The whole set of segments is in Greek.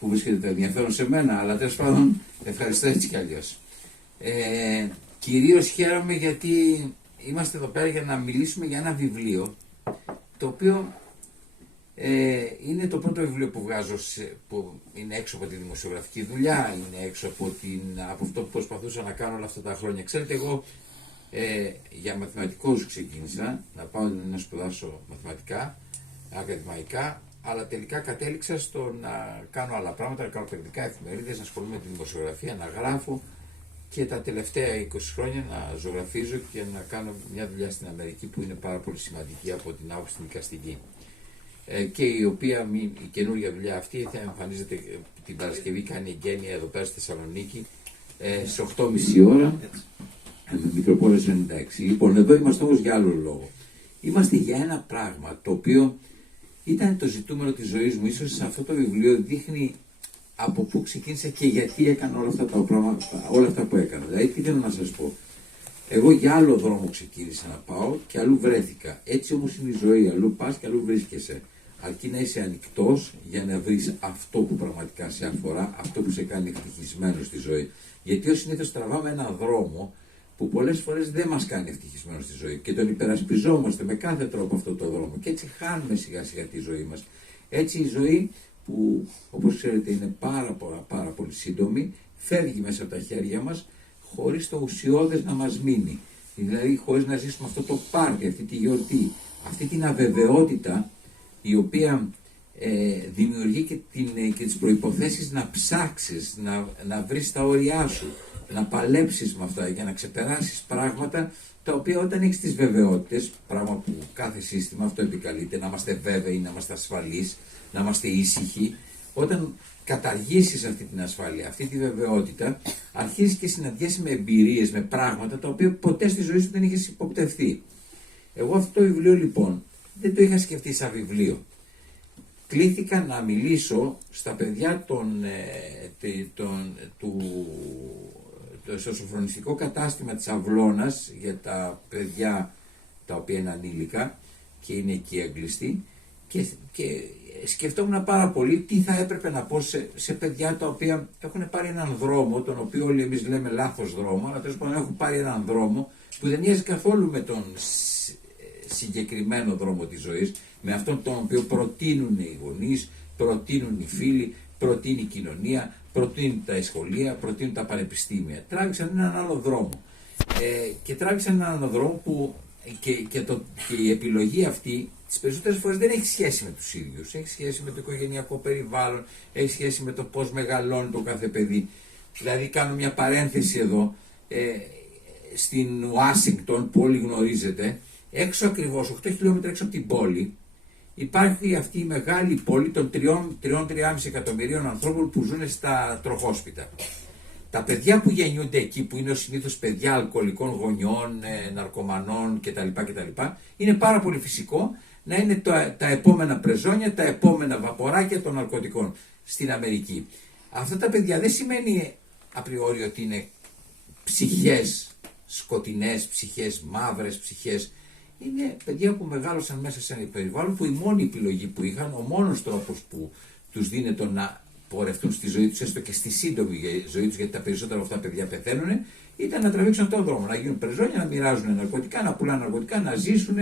που βρίσκεται το ενδιαφέρον σε μένα, αλλά τέλος πάντων ευχαριστώ έτσι κι αλλιώς. Κυρίως χαίρομαι γιατί είμαστε εδώ πέρα για να μιλήσουμε για ένα βιβλίο το οποίο είναι το πρώτο βιβλίο που βγάζω, που είναι έξω από τη δημοσιογραφική δουλειά, είναι έξω από αυτό που προσπαθούσα να κάνω όλα αυτά τα χρόνια. Ξέρετε, εγώ για μαθηματικός ξεκίνησα, να πάω να σπουδάσω μαθηματικά, ακαδημαϊκά, αλλά τελικά κατέληξα στο να κάνω άλλα πράγματα, να κάνω περιοδικά, εφημερίδες, να ασχολούμαι με τη δημοσιογραφία, να γράφω και τα τελευταία 20 χρόνια να ζωγραφίζω και να κάνω μια δουλειά στην Αμερική που είναι πάρα πολύ σημαντική από την άποψη την δικαστική. Και η οποία η καινούργια δουλειά αυτή θα εμφανίζεται την Παρασκευή, κάνει εγγένεια εδώ πέρα στη Θεσσαλονίκη σε 8.30 ώρα με Μητροπόλεως 96. Λοιπόν, εδώ είμαστε όμως για άλλο λόγο. Είμαστε για ένα πράγμα το οποίο ήταν το ζητούμενο της ζωής μου. Ίσως σε αυτό το βιβλίο δείχνει από πού ξεκίνησα και γιατί έκανα όλα αυτά τα πράγματα, όλα αυτά που έκανα. Δηλαδή, τι θέλω να σας πω. Εγώ για άλλο δρόμο ξεκίνησα να πάω και αλλού βρέθηκα. Έτσι όμως είναι η ζωή. Αλλού πας και αλλού βρίσκεσαι. Αρκεί να είσαι ανοιχτός για να βρεις αυτό που πραγματικά σε αφορά, αυτό που σε κάνει ευτυχισμένο στη ζωή. Γιατί ως συνήθως τραβάμε έναν δρόμο που πολλές φορές δεν μας κάνει ευτυχισμένο στη ζωή και τον υπερασπιζόμαστε με κάθε τρόπο αυτό το δρόμο και έτσι χάνουμε σιγά σιγά τη ζωή μας. Έτσι η ζωή, που όπως ξέρετε είναι πάρα πολύ σύντομη, φεύγει μέσα από τα χέρια μας χωρίς το ουσιώδες να μας μείνει. Δηλαδή χωρίς να ζήσουμε αυτό το πάρτι, αυτή τη γιορτή, αυτή την αβεβαιότητα η οποία δημιουργεί και τις προϋποθέσεις να ψάξεις, να βρεις τα όρια σου, να παλέψεις με αυτά για να ξεπεράσεις πράγματα τα οποία όταν έχεις τις βεβαιότητες, πράγμα που κάθε σύστημα αυτό επικαλείται, να είμαστε βέβαιοι, να είμαστε ασφαλείς, να είμαστε ήσυχοι, όταν καταργήσεις αυτή την ασφάλεια, αυτή τη βεβαιότητα, αρχίζεις και συναντιέσαι με εμπειρίες, με πράγματα τα οποία ποτέ στη ζωή σου δεν είχες υποπτευθεί. Εγώ αυτό το βιβλίο λοιπόν δεν το είχα σκεφτεί σαν βιβλίο. Κλήθηκα να μιλήσω στα παιδιά στο σοφρονιστικό κατάστημα της Αυλώνας για τα παιδιά τα οποία είναι ανήλικα και είναι εκεί έγκλειστοι και σκεφτόμουν πάρα πολύ τι θα έπρεπε να πω σε παιδιά τα οποία έχουν πάρει έναν δρόμο, τον οποίο όλοι εμείς λέμε λάθος δρόμο, αλλά τέλος πάντων έχουν πάρει έναν δρόμο που δεν μοιάζει καθόλου με τον συγκεκριμένο δρόμο της ζωής, με αυτόν τον οποίο προτείνουν οι γονείς, προτείνουν οι φίλοι, προτείνει η κοινωνία, προτείνουν τα σχολεία, προτείνουν τα πανεπιστήμια. Τράβηξαν έναν άλλο δρόμο. Και τράβηξαν έναν άλλο δρόμο που και η επιλογή αυτή τις περισσότερες φορές δεν έχει σχέση με τους ίδιους. Έχει σχέση με το οικογενειακό περιβάλλον, έχει σχέση με το πώς μεγαλώνει το κάθε παιδί. Δηλαδή κάνω μια παρένθεση εδώ, στην Ουάσιγκτον που όλοι γνωρίζετε, έξω ακριβώς 8 χιλιόμετρα έξω από την πόλη, υπάρχει αυτή η μεγάλη πόλη των 3-3,5 εκατομμυρίων ανθρώπων που ζουν στα τροχόσπιτα. Τα παιδιά που γεννιούνται εκεί, που είναι συνήθως παιδιά αλκοολικών γονιών, ναρκωμανών κτλ. Είναι πάρα πολύ φυσικό να είναι τα επόμενα πρεζόνια, τα επόμενα βαποράκια των ναρκωτικών στην Αμερική. Αυτά τα παιδιά δεν σημαίνει απριόριο ότι είναι ψυχές σκοτεινές, ψυχές μαύρες, ψυχές. Είναι παιδιά που μεγάλωσαν μέσα σε ένα περιβάλλον που η μόνη επιλογή που είχαν, ο μόνος τρόπος που τους δίνεται να πορευτούν στη ζωή τους, έστω και στη σύντομη ζωή τους, γιατί τα περισσότερα από αυτά παιδιά πεθαίνουν, ήταν να τραβήξουν αυτόν τον δρόμο, να γίνουν πρεζόνια, να μοιράζουν ναρκωτικά, να πουλάνε ναρκωτικά, να ζήσουν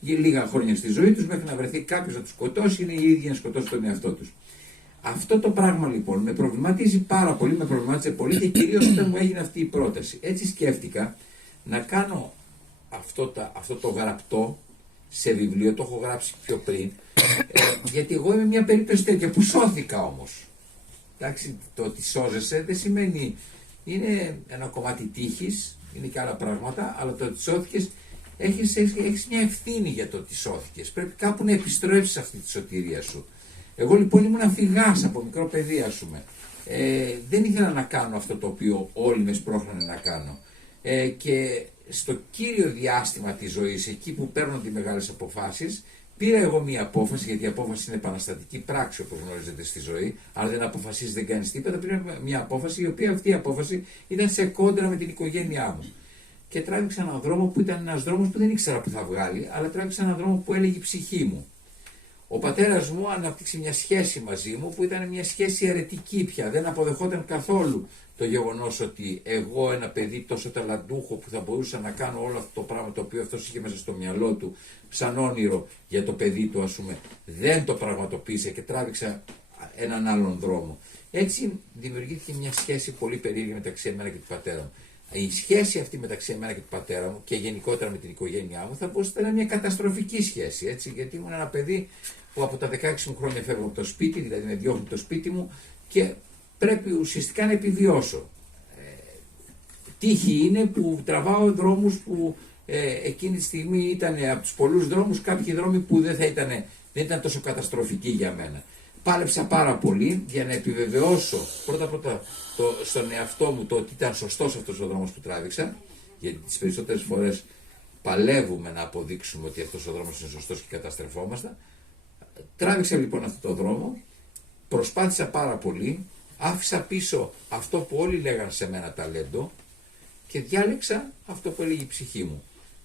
για λίγα χρόνια στη ζωή τους μέχρι να βρεθεί κάποιος να τους σκοτώσει, είναι οι ίδιοι να σκοτώσουν τον εαυτό τους. Αυτό το πράγμα λοιπόν με προβληματίζει πάρα πολύ, με προβλημάτισε πολύ και κυρίως όταν μου έγινε αυτή η πρόταση. Έτσι σκέφτηκα να κάνω αυτό το γραπτό σε βιβλίο, το έχω γράψει πιο πριν, γιατί εγώ είμαι μια περίπτωση τέτοια που σώθηκα όμως. Εντάξει, το ότι σώζεσαι δεν σημαίνει, είναι ένα κομμάτι τύχης, είναι και άλλα πράγματα, αλλά το ότι σώθηκες έχεις μια ευθύνη για το ότι σώθηκες. Πρέπει κάπου να επιστρέψεις αυτή τη σωτηρία σου. Εγώ λοιπόν ήμουν φυγάς από μικρό παιδί, ας πούμε. Δεν ήθελα να κάνω αυτό το οποίο όλοι με σπρώχνανε να κάνω. Και στο κύριο διάστημα της ζωής, εκεί που παίρνονται οι μεγάλες αποφάσεις, πήρα εγώ μια απόφαση, γιατί η απόφαση είναι επαναστατική πράξη όπως γνωρίζετε στη ζωή, αλλά δεν αποφασίζεις, δεν κάνεις τίποτα. Πήρα μια απόφαση, η οποία αυτή η απόφαση ήταν σε κόντρα με την οικογένειά μου. Και τράβηξα έναν δρόμο που ήταν ένας δρόμος που δεν ήξερα που θα βγάλει, αλλά τράβηξα έναν δρόμο που έλεγε η ψυχή μου. Ο πατέρας μου αναπτύξει μια σχέση μαζί μου που ήταν μια σχέση αιρετική πια. Δεν αποδεχόταν καθόλου το γεγονός ότι εγώ, ένα παιδί τόσο ταλαντούχο που θα μπορούσα να κάνω όλο αυτό το πράγμα το οποίο αυτός είχε μέσα στο μυαλό του σαν όνειρο για το παιδί του, ας πούμε, δεν το πραγματοποίησε και τράβηξα έναν άλλον δρόμο. Έτσι δημιουργήθηκε μια σχέση πολύ περίεργη μεταξύ εμένα και του πατέρα μου. Η σχέση αυτή μεταξύ εμένα και του πατέρα μου και γενικότερα με την οικογένειά μου θα μπορούσε να είναι μια καταστροφική σχέση, έτσι, γιατί ήμουν ένα παιδί που από τα 16 μου χρόνια φεύγω από το σπίτι, δηλαδή με διώχνει το σπίτι μου και πρέπει ουσιαστικά να επιβιώσω. Τύχη είναι που τραβάω δρόμους που εκείνη τη στιγμή ήταν από τους πολλούς δρόμους κάποιοι δρόμοι που δεν ήταν τόσο καταστροφικοί για μένα. Πάλεψα πάρα πολύ για να επιβεβαιώσω πρώτα στον εαυτό μου το ότι ήταν σωστός αυτός ο δρόμος που τράβηξα, γιατί τις περισσότερες φορές παλεύουμε να αποδείξουμε ότι αυτός ο δρόμος είναι σωστός και καταστρεφόμαστε. Τράβηξα λοιπόν αυτό το δρόμο, προσπάθησα πάρα πολύ, άφησα πίσω αυτό που όλοι λέγανε σε μένα ταλέντο και διάλεξα αυτό που έλεγε η ψυχή μου.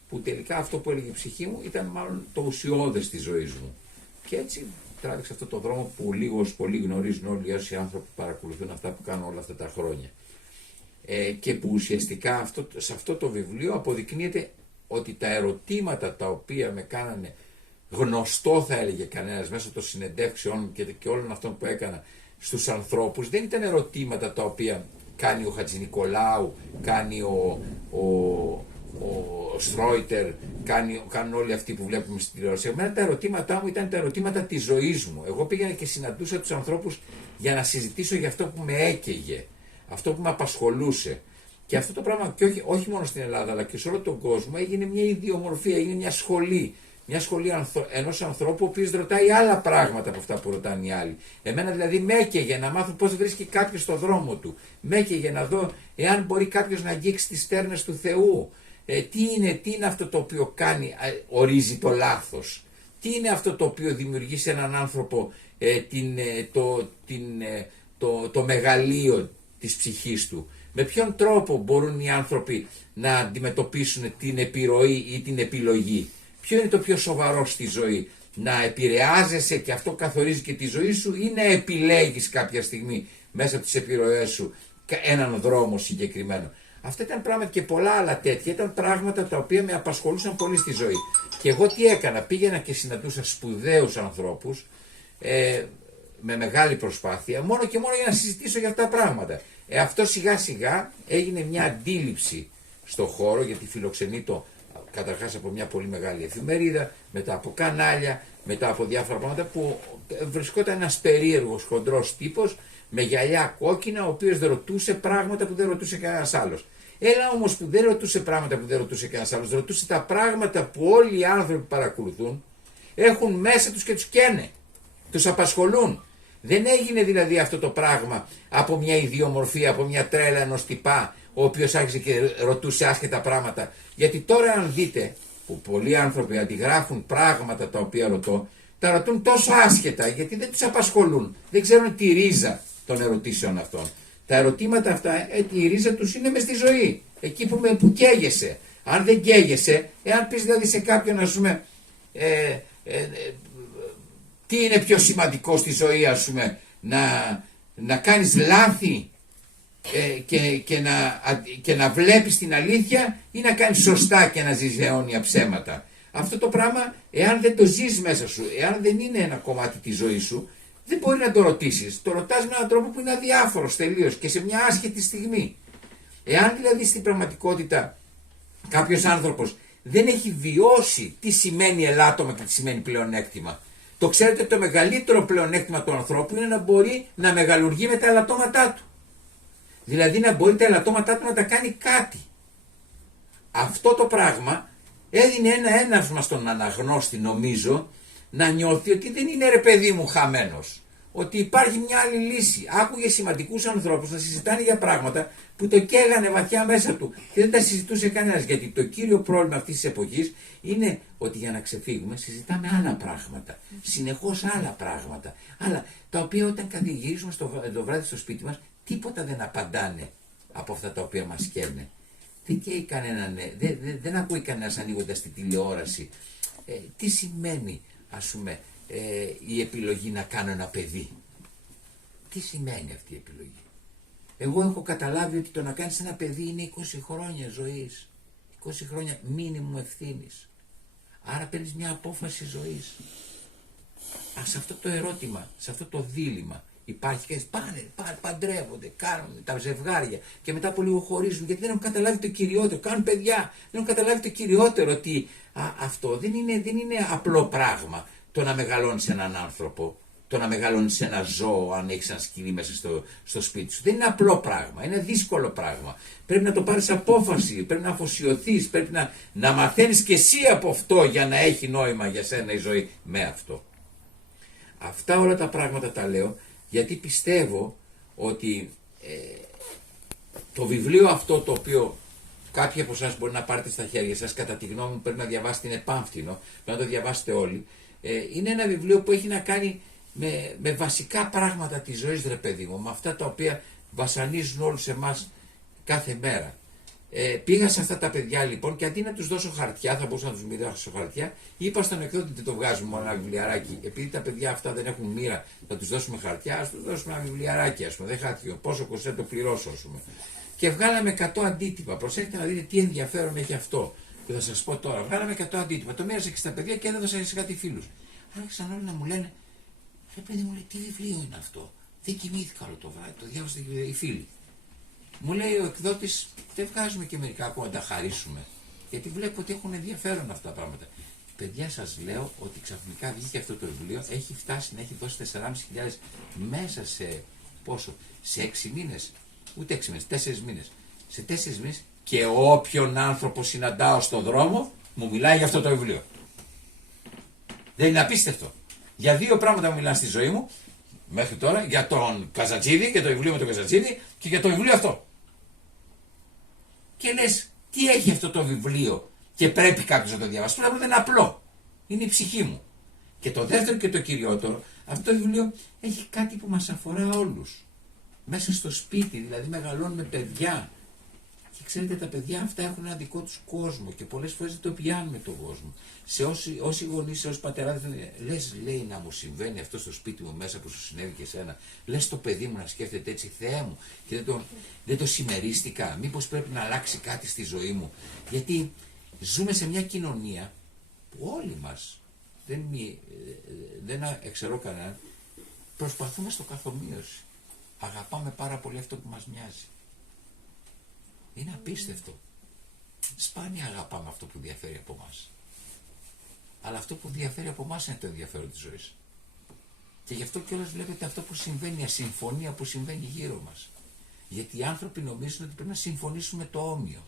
Που τελικά αυτό που έλεγε η ψυχή μου ήταν μάλλον το ουσιώδες της ζωής μου. Και έτσι τράβηξα αυτό το δρόμο που λίγος πολύ γνωρίζουν όλοι όσοι άνθρωποι που παρακολουθούν αυτά που κάνω όλα αυτά τα χρόνια. Και που ουσιαστικά σε αυτό το βιβλίο αποδεικνύεται ότι τα ερωτήματα τα οποία με κάνανε γνωστό, θα έλεγε κανένας, μέσω των συνεντεύξεων και όλων αυτών που έκανα στους ανθρώπους, δεν ήταν ερωτήματα τα οποία κάνει ο Χατζηνικολάου, κάνει ο Στρόιτερ, κάνουν όλοι αυτοί που βλέπουμε στην τηλεόραση. Εμένα τα ερωτήματά μου ήταν τα ερωτήματα της ζωής μου. Εγώ πήγαινα και συναντούσα τους ανθρώπους για να συζητήσω για αυτό που με έκαιγε, αυτό που με απασχολούσε. Και αυτό το πράγμα, και όχι μόνο στην Ελλάδα, αλλά και σε όλο τον κόσμο, έγινε μια ιδιομορφία, έγινε μια σχολή. Μια σχολή ενός ανθρώπου ο οποίος ρωτάει άλλα πράγματα από αυτά που ρωτάνε οι άλλοι. Εμένα δηλαδή με έκαιγε να μάθω πώς βρίσκει κάποιος στο δρόμο του. Με έκαιγε να δω εάν μπορεί κάποιος να αγγίξει τις στέρνες του Θεού. Τι είναι αυτό το οποίο ορίζει το λάθος. Τι είναι αυτό το οποίο δημιουργεί σε έναν άνθρωπο το μεγαλείο της ψυχής του. Με ποιον τρόπο μπορούν οι άνθρωποι να αντιμετωπίσουν την επιρροή ή την επιλογή. Ποιο είναι το πιο σοβαρό στη ζωή. Να επηρεάζεσαι και αυτό καθορίζει και τη ζωή σου ή να επιλέγεις κάποια στιγμή μέσα από τις επιρροές σου έναν δρόμο συγκεκριμένο. Αυτά ήταν πράγματα και πολλά άλλα τέτοια. Ήταν πράγματα τα οποία με απασχολούσαν πολύ στη ζωή. Και εγώ τι έκανα, πήγαινα και συναντούσα σπουδαίους ανθρώπους με μεγάλη προσπάθεια, μόνο και μόνο για να συζητήσω για αυτά τα πράγματα. Αυτό σιγά σιγά έγινε μια αντίληψη στο χώρο, γιατί φιλοξενεί το καταρχάς από μια πολύ μεγάλη εφημερίδα, μετά από κανάλια, μετά από διάφορα πράγματα που βρισκόταν ένας περίεργος χοντρός τύπος με γυαλιά κόκκινα, ο οποίος δεν ρωτούσε πράγματα που δεν ρωτούσε κανένας άλλος. Έλα όμως που δεν ρωτούσε πράγματα που δεν ρωτούσε κανένας άλλος, ρωτούσε τα πράγματα που όλοι οι άνθρωποι που παρακολουθούν έχουν μέσα τους και τους καίνε, τους απασχολούν. Δεν έγινε δηλαδή αυτό το πράγμα από μια ιδιομορφία, από μια τρέλα ενός τυπά, ο οποίος άρχισε και ρωτούσε άσχετα πράγματα. Γιατί τώρα αν δείτε που πολλοί άνθρωποι αντιγράφουν πράγματα τα οποία ρωτώ, τα ρωτούν τόσο άσχετα γιατί δεν τους απασχολούν. Δεν ξέρουν τη ρίζα των ερωτήσεων αυτών. Τα ερωτήματα αυτά, η ρίζα τους είναι μες στη ζωή. Εκεί που καίγεσαι. Αν δεν καίγεσαι, εάν πεις δηλαδή σε κάποιον, ας πούμε, τι είναι πιο σημαντικό στη ζωή, ας πούμε, να κάνεις λάθη και να βλέπεις την αλήθεια ή να κάνεις σωστά και να ζεις αιώνια ψέματα. Αυτό το πράγμα, εάν δεν το ζεις μέσα σου, εάν δεν είναι ένα κομμάτι της ζωής σου, δεν μπορεί να το ρωτήσεις. Το ρωτάς με έναν τρόπο που είναι αδιάφορος τελείως και σε μια άσχετη στιγμή. Εάν δηλαδή στην πραγματικότητα κάποιος άνθρωπος δεν έχει βιώσει τι σημαίνει ελάττωμα και τι σημαίνει πλεονέκτημα. Το ξέρετε, το μεγαλύτερο πλεονέκτημα του ανθρώπου είναι να μπορεί να μεγαλουργεί με τα ελαττώματά του. Δηλαδή να μπορεί τα ελαττώματά του να τα κάνει κάτι. Αυτό το πράγμα έδινε ένα έναυσμα στον αναγνώστη, νομίζω, να νιώθει ότι δεν είναι ρε παιδί μου χαμένος. Ότι υπάρχει μια άλλη λύση. Άκουγε σημαντικούς ανθρώπους να συζητάνε για πράγματα που το καίγανε βαθιά μέσα του και δεν τα συζητούσε κανένας. Γιατί το κύριο πρόβλημα αυτής της εποχής είναι ότι για να ξεφύγουμε συζητάμε άλλα πράγματα. Συνεχώς άλλα πράγματα. Άλλα τα οποία όταν καθηγυρίζουμε το βράδυ στο σπίτι μας, τίποτα δεν απαντάνε από αυτά τα οποία μας καίνε. Δεν καίει κανέναν, δεν ακούει κανένας ανοίγοντας τη τηλεόραση. Τι σημαίνει, ας πούμε, η επιλογή να κάνω ένα παιδί. Τι σημαίνει αυτή η επιλογή? Εγώ έχω καταλάβει ότι το να κάνεις ένα παιδί είναι 20 χρόνια ζωής, 20 χρόνια μίνιμουμ ευθύνης. Άρα παίρνεις μια απόφαση ζωής. Σε αυτό το ερώτημα, σε αυτό το δίλημμα υπάρχει και παντρεύονται, κάνουν τα ζευγάρια και μετά από λίγο χωρίζουν γιατί δεν έχουν καταλάβει το κυριότερο, κάνουν παιδιά, δεν έχουν καταλάβει το κυριότερο, ότι αυτό δεν είναι απλό πράγμα το να μεγαλώνεις έναν άνθρωπο, το να μεγαλώνεις ένα ζώο αν έχεις ένα σκυλί μέσα στο σπίτι σου. Δεν είναι απλό πράγμα, είναι δύσκολο πράγμα. Πρέπει να το πάρεις απόφαση, πρέπει να αφοσιωθείς, πρέπει να μαθαίνεις και εσύ από αυτό για να έχει νόημα για σένα η ζωή με αυτό. Αυτά όλα τα πράγματα τα λέω γιατί πιστεύω ότι το βιβλίο αυτό το οποίο κάποιοι από εσάς μπορεί να πάρετε στα χέρια σας, κατά τη γνώμη μου πρέπει να διαβάσετε, είναι πάμφθινο, πρέπει να το διαβάσετε όλοι. Είναι ένα βιβλίο που έχει να κάνει με βασικά πράγματα της ζωής, ρε παιδί μου, με αυτά τα οποία βασανίζουν όλους εμάς κάθε μέρα. Πήγα σε αυτά τα παιδιά λοιπόν και αντί να τους δώσω χαρτιά, θα μπορούσα να τους μοιράσω χαρτιά, είπα στον εκδότη ότι το βγάζουμε μόνο ένα βιβλιαράκι. Επειδή τα παιδιά αυτά δεν έχουν μοίρα, θα τους δώσουμε χαρτιά, ας τους δώσουμε ένα βιβλιαράκι, ας πούμε. Δεν χάθηκε. Πόσο κοστίζει το πληρώσω, ας πούμε. Και βγάλαμε 100 αντίτυπα. Προσέχετε να δείτε τι ενδιαφέρον έχει αυτό. Και θα σας πω τώρα, βγάλαμε 100 αντίτυπα. Το μοίρασα και στα παιδιά και έδωσα σε κάτι φίλους. Άρχισαν όλοι να μου λένε, ρε παιδί μου, τι βιβλίο είναι αυτό? Δεν κοιμήθηκα όλο το βράδυ, το διάβασαν και οι φίλοι. Μου λέει ο εκδότης, δεν βγάζουμε και μερικά ακόμα να τα χαρίσουμε. Γιατί βλέπω ότι έχουν ενδιαφέρον αυτά τα πράγματα. Παιδιά, σας λέω ότι ξαφνικά βγήκε αυτό το βιβλίο, έχει φτάσει να έχει δώσει 4.500 μέσα σε πόσο? Σε 6 μήνες. Ούτε 6 μήνες, 4 μήνες. Σε 4 μήνες και όποιον άνθρωπο συναντάω στον δρόμο μου μιλάει για αυτό το βιβλίο. Δεν είναι απίστευτο? Για 2 πράγματα μου μιλάνε στη ζωή μου μέχρι τώρα, για τον Καζατζίδη και το βιβλίο με τον Καζατζίδη και για το βιβλίο αυτό. Και λες, τι έχει αυτό το βιβλίο και πρέπει κάποιος να το διαβάσει? Πρώτα είναι απλό. Είναι η ψυχή μου. Και το δεύτερο και το κυριότερο, αυτό το βιβλίο έχει κάτι που μας αφορά όλους. Μέσα στο σπίτι, δηλαδή μεγαλώνουμε παιδιά. Και ξέρετε, τα παιδιά αυτά έχουν ένα δικό τους κόσμο και πολλές φορές δεν το πιάνουμε τον κόσμο. Σε όσοι γονείς, σε όσοι πατεράδες, λες, λέει, να μου συμβαίνει αυτό στο σπίτι μου μέσα που σου συνέβη και εσένα. Λες το παιδί μου να σκέφτεται έτσι, Θεέ μου, και δεν το συμμερίστηκα. Μήπως πρέπει να αλλάξει κάτι στη ζωή μου? Γιατί ζούμε σε μια κοινωνία που όλοι μας, δεν εξαιρώ κανέναν, προσπαθούμε στο καθομοίωση. Αγαπάμε πάρα πολύ αυτό που μας μοιάζει. Είναι απίστευτο. Σπάνια αγαπάμε αυτό που διαφέρει από εμάς. Αλλά αυτό που διαφέρει από εμάς είναι το ενδιαφέρον της ζωής. Και γι' αυτό κιόλας βλέπετε αυτό που συμβαίνει, η ασυμφωνία που συμβαίνει γύρω μας. Γιατί οι άνθρωποι νομίζουν ότι πρέπει να συμφωνήσουμε το όμοιο.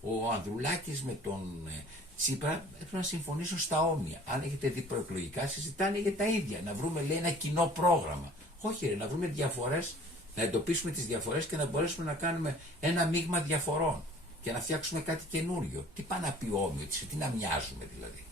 Ο Ανδρουλάκης με τον Τσίπρα έπρεπε να συμφωνήσουν στα όμοια. Αν έχετε δει προεκλογικά, συζητάνε για τα ίδια. Να βρούμε, λέει, ένα κοινό πρόγραμμα. Όχι, ρε, να βρούμε διαφορές, να εντοπίσουμε τις διαφορές και να μπορέσουμε να κάνουμε ένα μείγμα διαφορών και να φτιάξουμε κάτι καινούριο. Τι πάει να πει όμοιο, τι να μοιάζουμε δηλαδή?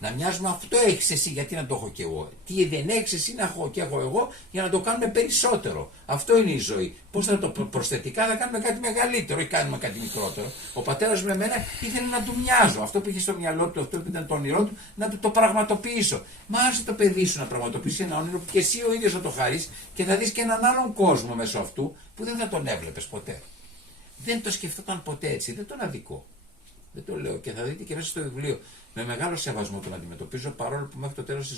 Να μοιάζουμε, αυτό έχεις εσύ, γιατί να το έχω κι εγώ? Τι δεν έχεις εσύ να έχω και έχω εγώ, για να το κάνουμε περισσότερο? Αυτό είναι η ζωή. Πώς θα το προσθετικά θα κάνουμε κάτι μεγαλύτερο ή κάνουμε κάτι μικρότερο? Ο πατέρας με εμένα ήθελε να του μοιάζω. Αυτό που είχε στο μυαλό του, αυτό που ήταν το όνειρό του, να του το πραγματοποιήσω. Μα άσε το παιδί σου να πραγματοποιήσει ένα όνειρο που και εσύ ο ίδιος θα το χαρείς και θα δεις και έναν άλλον κόσμο μέσω αυτού που δεν θα τον έβλεπες ποτέ. Δεν το σκεφτόταν ποτέ έτσι, δεν τον αδικό. Δεν το λέω, και θα δείτε και μέσα στο βιβλίο. Με μεγάλο σεβασμό τον αντιμετωπίζω, παρόλο που μέχρι το τέλος της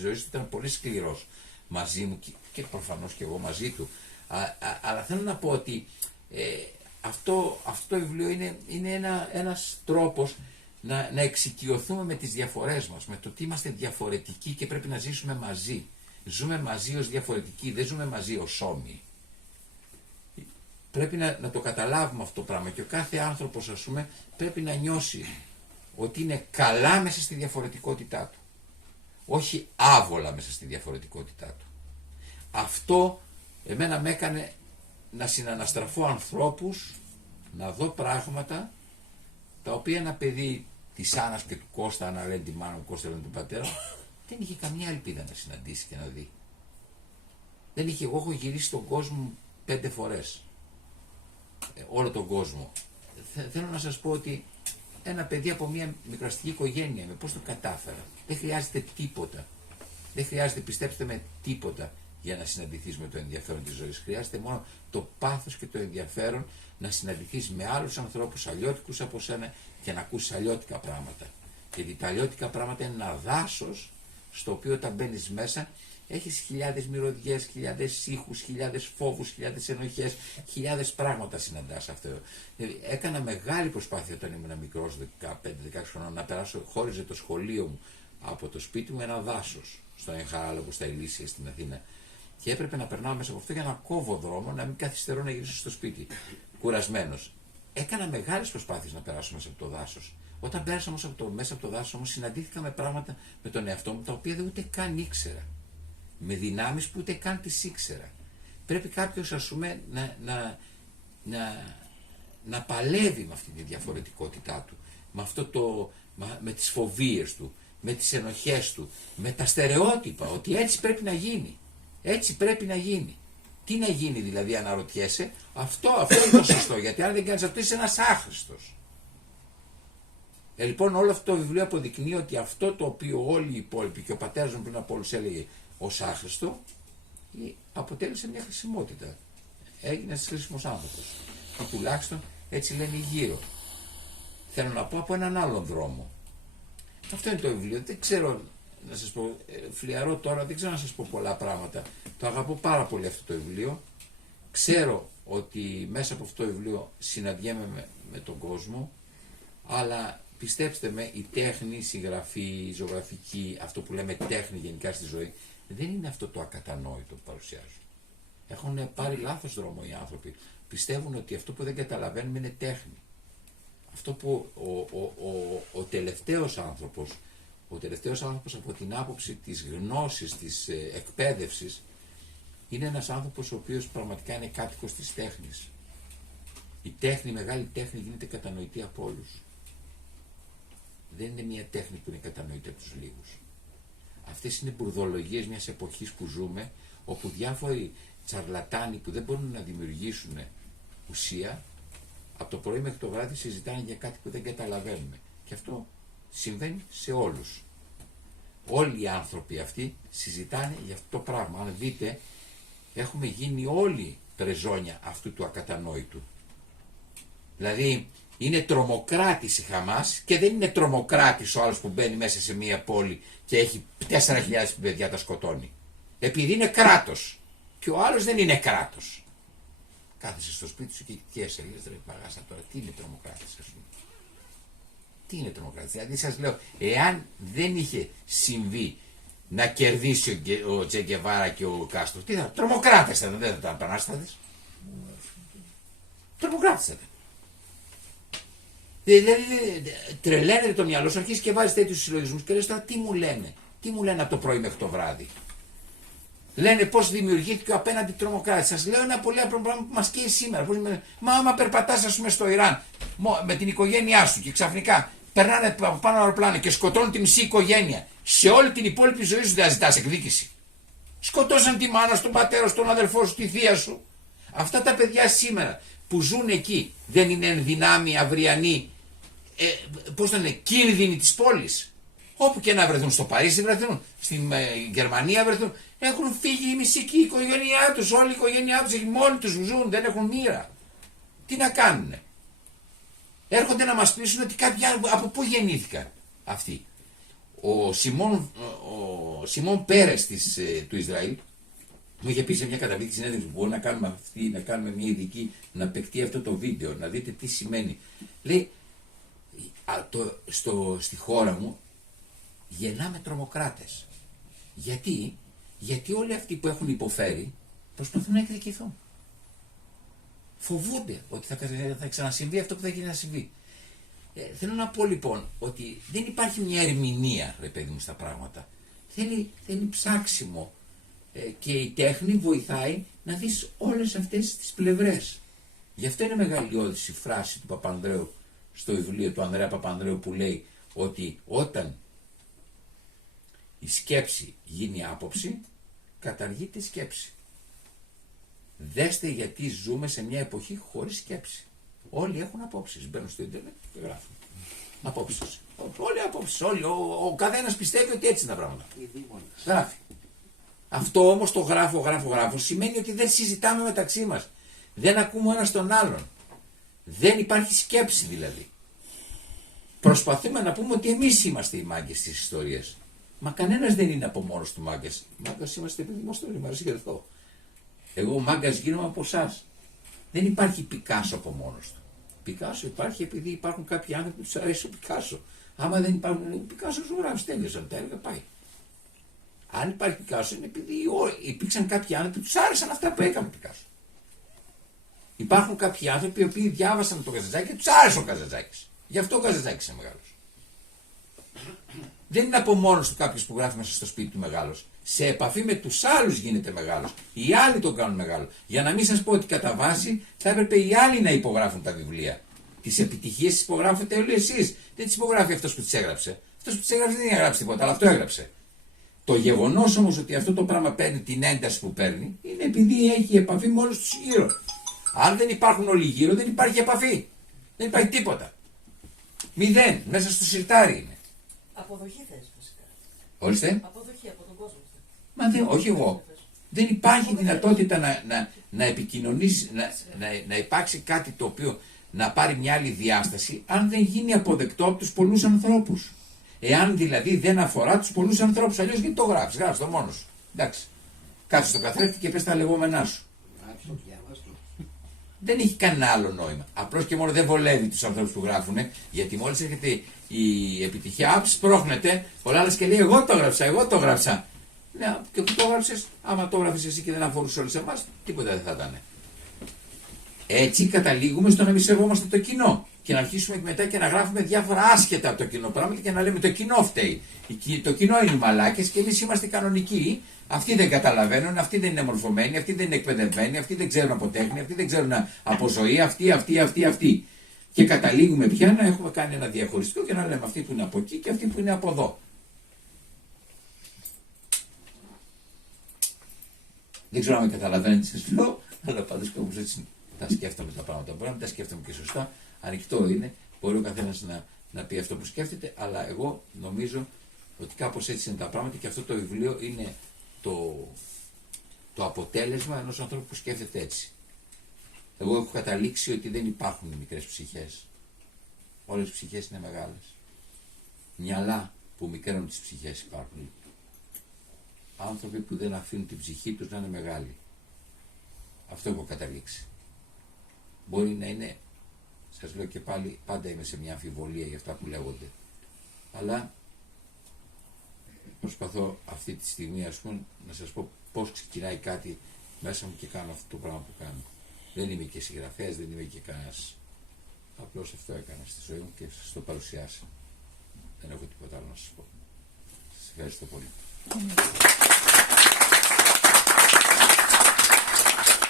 ζωής του ήταν πολύ σκληρός μαζί μου και προφανώς και εγώ μαζί του. Αλλά θέλω να πω ότι αυτό το βιβλίο είναι ένας τρόπος να εξοικειωθούμε με τις διαφορές μας, με το ότι είμαστε διαφορετικοί και πρέπει να ζήσουμε μαζί. Ζούμε μαζί ως διαφορετικοί, δεν ζούμε μαζί ως όμοιοι. Πρέπει να το καταλάβουμε αυτό το πράγμα και ο κάθε άνθρωπος, ας πούμε, πρέπει να νιώσει ότι είναι καλά μέσα στη διαφορετικότητά του. Όχι άβολα μέσα στη διαφορετικότητά του. Αυτό εμένα με έκανε να συναναστραφώ ανθρώπους, να δω πράγματα τα οποία ένα παιδί της Άννας και του Κώστα, να λένε τη μάνα μου, Κώστα λένε τον πατέρα, δεν είχε καμιά ελπίδα να συναντήσει και να δει. Δεν είχε, εγώ έχω γυρίσει τον κόσμο 5 φορές. Όλο τον κόσμο. Θέλω να σας πω ότι ένα παιδί από μια μικροαστική οικογένεια. Πώς το κατάφερα. Δεν χρειάζεται τίποτα. Δεν χρειάζεται, πιστέψτε με, τίποτα για να συναντηθείς με το ενδιαφέρον της ζωής. Χρειάζεται μόνο το πάθος και το ενδιαφέρον να συναντηθείς με άλλους ανθρώπους αλλιώτικους από σένα και να ακούσεις αλλιώτικα πράγματα. Γιατί τα αλλιώτικα πράγματα είναι ένα δάσος στο οποίο όταν μπαίνεις μέσα έχεις χιλιάδες μυρωδιές, χιλιάδες ήχους, χιλιάδες φόβους, χιλιάδες ενοχές, χιλιάδες πράγματα συναντάς αυτό. Δηλαδή, έκανα μεγάλη προσπάθεια όταν ήμουν μικρός, 15-16 χρονών, να περάσω, χώριζε το σχολείο μου από το σπίτι μου ένα δάσος, στον Εχαράλογο, στα Ηλίσια, στην Αθήνα. Και έπρεπε να περνάω μέσα από αυτό για να κόβω δρόμο, να μην καθυστερώ να γυρίσω στο σπίτι, κουρασμένος. Έκανα μεγάλες προσπάθειες να περάσω μέσα από το δάσος. Όταν πέρασα μέσα από το δάσος όμως, συναντήθηκα με πράγματα με τον εαυτό μου τα οποία δεν ούτε καν ήξερα. Με δυνάμεις που ούτε καν τις ήξερα. Πρέπει κάποιος, ας πούμε, να παλεύει με αυτή τη διαφορετικότητά του, με τις φοβίες του, με τις ενοχές του, με τα στερεότυπα, ότι έτσι πρέπει να γίνει. Έτσι πρέπει να γίνει. Τι να γίνει δηλαδή, αναρωτιέσαι, αυτό είναι το σωστό, γιατί αν δεν κάνεις αυτό είσαι ένας άχρηστος. Λοιπόν, όλο αυτό το βιβλίο αποδεικνύει ότι αυτό το οποίο όλοι οι υπόλοιποι και ο πατέρας μου πριν από όλους έλεγε ως άχρηστο, αποτέλεσε μια χρησιμότητα. Έγινες χρήσιμος άνθρωπος. Ή τουλάχιστον έτσι λένε γύρω. Θέλω να πω από έναν άλλον δρόμο. Αυτό είναι το βιβλίο. Δεν ξέρω να σας πω, φλιαρώ τώρα, δεν ξέρω να σας πω πολλά πράγματα. Το αγαπώ πάρα πολύ αυτό το βιβλίο. Ξέρω ότι μέσα από αυτό το βιβλίο συναντιέμαι με τον κόσμο, αλλά πιστέψτε με, η τέχνη, η συγγραφή, η ζωγραφική, αυτό που λέμε τέχνη γενικά στη ζωή, δεν είναι αυτό το ακατανόητο που παρουσιάζουν. Έχουν πάρει λάθος δρόμο οι άνθρωποι. Πιστεύουν ότι αυτό που δεν καταλαβαίνουμε είναι τέχνη. Αυτό που ο τελευταίος άνθρωπος από την άποψη της γνώσης, της εκπαίδευσης, είναι ένας άνθρωπος ο οποίος πραγματικά είναι κάτοικος της τέχνης. Η τέχνη, η μεγάλη τέχνη γίνεται κατανοητή από όλους. Δεν είναι μια τέχνη που είναι κατανοητή από τους λίγους. Αυτές είναι μπουρδολογίες μιας εποχής που ζούμε, όπου διάφοροι τσαρλατάνοι που δεν μπορούν να δημιουργήσουν ουσία, από το πρωί μέχρι το βράδυ συζητάνε για κάτι που δεν καταλαβαίνουμε. Και αυτό συμβαίνει σε όλους. Όλοι οι άνθρωποι αυτοί συζητάνε για αυτό το πράγμα. Αν δείτε, έχουμε γίνει όλοι πρεζόνια αυτού του ακατανόητου. Δηλαδή, είναι τρομοκράτης η Χαμάς και δεν είναι τρομοκράτης ο άλλος που μπαίνει μέσα σε μια πόλη και έχει 4.000 παιδιά τα σκοτώνει. Επειδή είναι κράτος. Και ο άλλος δεν είναι κράτος. Κάθεσαι στο σπίτι σου και κοιτιέσαι, λες ρε παγάσα τώρα, τι είναι τρομοκράτης, ας πούμε. Τι είναι τρομοκράτης. Δηλαδή σας λέω, εάν δεν είχε συμβεί να κερδίσει ο Τσε Γκεβάρα και ο Κάστρο, τι θα, τρομοκράτες ήταν, δεν θα ήταν επανάστατες. Τρομοκράτες ήταν. Δηλαδή τρελαίνεται το μυαλό σου, αρχίζει και βάζει τέτοιους συλλογισμούς και λες τώρα τι μου λένε από το πρωί μέχρι το βράδυ. Λένε πώς δημιουργήθηκε ο απέναντι τρομοκράτης. Σας λέω ένα πολύ απλό πράγμα που μας καίει σήμερα. Μα άμα περπατάς, ας πούμε, στο Ιράν με την οικογένειά σου και ξαφνικά περνάνε από πάνω αεροπλάνο και σκοτώνουν τη μισή οικογένεια, σε όλη την υπόλοιπη ζωή σου δεν ζητάς εκδίκηση. Σκοτώσαν τη μάνα σου, τον πατέρα σου, τον αδελφό σου, τη θεία σου. Αυτά τα παιδιά σήμερα που ζουν εκεί δεν είναι εν δυνάμει αυριανοί, πώς το λένε, κίνδυνοι της πόλης. Όπου και να βρεθούν, στο Παρίσι βρεθούν, στην Γερμανία βρεθούν, έχουν φύγει η μισή η οικογένειά τους, όλη η οικογένειά τους, μόνοι τους ζουν, δεν έχουν μοίρα. Τι να κάνουνε. Έρχονται να μας πείσουν ότι κάποιοι από πού γεννήθηκαν αυτοί. Ο Σιμών Πέρες του Ισραήλ μου είχε πει σε μια καταπληκτική συνέντευξη που μπορεί να κάνουμε μια ειδική, να παιχτεί αυτό το βίντεο, να δείτε τι σημαίνει. Λέει, στη χώρα μου γεννάμε τρομοκράτες. Γιατί όλοι αυτοί που έχουν υποφέρει προσπαθούν να εκδικηθούν. Φοβούνται ότι θα ξανασυμβεί αυτό που θα γίνει να συμβεί. Θέλω να πω λοιπόν ότι δεν υπάρχει μια ερμηνεία, ρε παιδί μου, στα πράγματα. Θέλει ψάξιμο και η τέχνη βοηθάει να δεις όλες αυτές τις πλευρές. Γι' αυτό είναι μεγαλειώδης η φράση του Παπανδρέου στο βιβλίο του Ανδρέα Παπανδρέου που λέει ότι όταν η σκέψη γίνει άποψη, καταργείται η σκέψη. Δέστε γιατί ζούμε σε μια εποχή χωρίς σκέψη. Όλοι έχουν απόψεις. Μπαίνουν στο ίντερνετ και γράφουν. Απόψεις. Όλοι απόψεις. Ο καθένας πιστεύει ότι έτσι είναι τα πράγματα. Γράφει. Αυτό όμως το γράφω σημαίνει ότι δεν συζητάμε μεταξύ μας. Δεν ακούμε ο ένας τον άλλον. Δεν υπάρχει σκέψη δηλαδή. Προσπαθούμε να πούμε ότι εμείς είμαστε οι μάγκες της ιστορίας. Μα κανένας δεν είναι από μόνος του μάγκας. Μάγκας είμαστε επειδή είμαστε όλοι μαζί εδώ. Εγώ μάγκας γίνομαι από εσάς. Δεν υπάρχει Πικάσο από μόνος του. Πικάσο υπάρχει επειδή υπάρχουν κάποιοι άνθρωποι που τους αρέσει ο Πικάσο. Άμα δεν υπάρχουν, ο Πικάσο σου γράφει, τέλειωσαν τα έργα, πάει. Αν υπάρχει Πικάσο είναι επειδή υπήρξαν κάποιοι άνθρωποι που τους άρεσαν αυτά που έκανε ο Πικάσο. Υπάρχουν κάποιοι άνθρωποι οι οποίοι διάβασαν το Καζαντζάκη και τους άρεσε ο Καζαντζάκης. Γι' αυτό ο Καζαντζάκης είναι μεγάλος. Δεν είναι από μόνος του κάποιος που γράφει μέσα στο σπίτι του μεγάλος. Σε επαφή με τους άλλους γίνεται μεγάλος. Οι άλλοι τον κάνουν μεγάλο. Για να μην σας πω ότι κατά βάση θα έπρεπε οι άλλοι να υπογράφουν τα βιβλία. Τις επιτυχίες τις υπογράφετε όλοι εσείς. Δεν τις υπογράφει αυτός που τις έγραψε. Αυτός που τις έγραψε δεν έγραψε τίποτα, αλλά αυτό έγραψε. Το γεγονός όμως ότι αυτό το πράγμα παίρνει την ένταση που παίρνει είναι επειδή έχει επαφή με όλους τους γύρω. Αν δεν υπάρχουν όλοι γύρω, δεν υπάρχει επαφή. Δεν υπάρχει τίποτα. Μηδέν. Μέσα στο σιρτάρι είναι. Αποδοχή θες φυσικά. Ορίστε. Αποδοχή από τον κόσμο. Μα δεν, όχι εγώ. Δεν υπάρχει δυνατότητα να επικοινωνήσει, να υπάρξει κάτι το οποίο να πάρει μια άλλη διάσταση, αν δεν γίνει αποδεκτό από τους πολλούς ανθρώπους. Εάν δηλαδή δεν αφορά τους πολλούς ανθρώπους, αλλιώς γιατί το γράφεις, γράφεις το μόνος σου. Εντάξει. Κάτσε στο καθρέφτη και πες τα λεγόμενά σου. Δεν έχει κανένα άλλο νόημα. Απλώς και μόνο δεν βολεύει τους ανθρώπους που γράφουν, γιατί μόλις έρχεται η επιτυχία, σπρώχνεται, ο άλλος και λέει: εγώ το γράψα. Ναι, και που το έγραψες, άμα το έγραφες εσύ και δεν αφορούσε όλους εμάς, τίποτα δεν θα ήταν. Έτσι καταλήγουμε στο να μη σεβόμαστε το κοινό και να αρχίσουμε μετά και να γράφουμε διάφορα άσχετα από το κοινό πράγματα και να λέμε το κοινό φταίει. Το κοινό είναι οι μαλάκες και εμείς είμαστε κανονικοί. Αυτοί δεν καταλαβαίνουν, αυτοί δεν είναι μορφωμένοι, αυτοί δεν είναι εκπαιδευμένοι, αυτοί δεν ξέρουν από τέχνη, αυτοί δεν ξέρουν από ζωή, αυτοί. Και καταλήγουμε πια να έχουμε κάνει ένα διαχωριστικό και να λέμε αυτοί που είναι από εκεί και αυτοί που είναι από εδώ. Δεν ξέρω αν με καταλαβαίνετε τι σας λέω, αλλά πάντως κάπως έτσι τα σκέφτομαι τα πράγματα. Μπορεί να μην τα σκέφτομαι και σωστά, ανοιχτό είναι, μπορεί ο καθένας να πει αυτό που σκέφτεται, αλλά εγώ νομίζω ότι κάπως έτσι είναι τα πράγματα και αυτό το βιβλίο είναι το αποτέλεσμα ενός ανθρώπου που σκέφτεται έτσι. Εγώ έχω καταλήξει ότι δεν υπάρχουν μικρές ψυχές. Όλες οι ψυχές είναι μεγάλες. Μυαλά που μικραίνουν τις ψυχές υπάρχουν. Άνθρωποι που δεν αφήνουν την ψυχή τους να είναι μεγάλη. Αυτό έχω καταλήξει. Μπορεί να είναι, σας λέω και πάλι, πάντα είμαι σε μια αμφιβολία για αυτά που λέγονται. Αλλά προσπαθώ αυτή τη στιγμή, ας πούμε, να σας πω πώς ξεκινάει κάτι μέσα μου και κάνω αυτό το πράγμα που κάνω. Δεν είμαι και συγγραφέας, δεν είμαι και κανένας. Απλώς αυτό έκανα στη ζωή μου και σας το παρουσιάσα. Δεν έχω τίποτα άλλο να σας πω. Σας ευχαριστώ πολύ.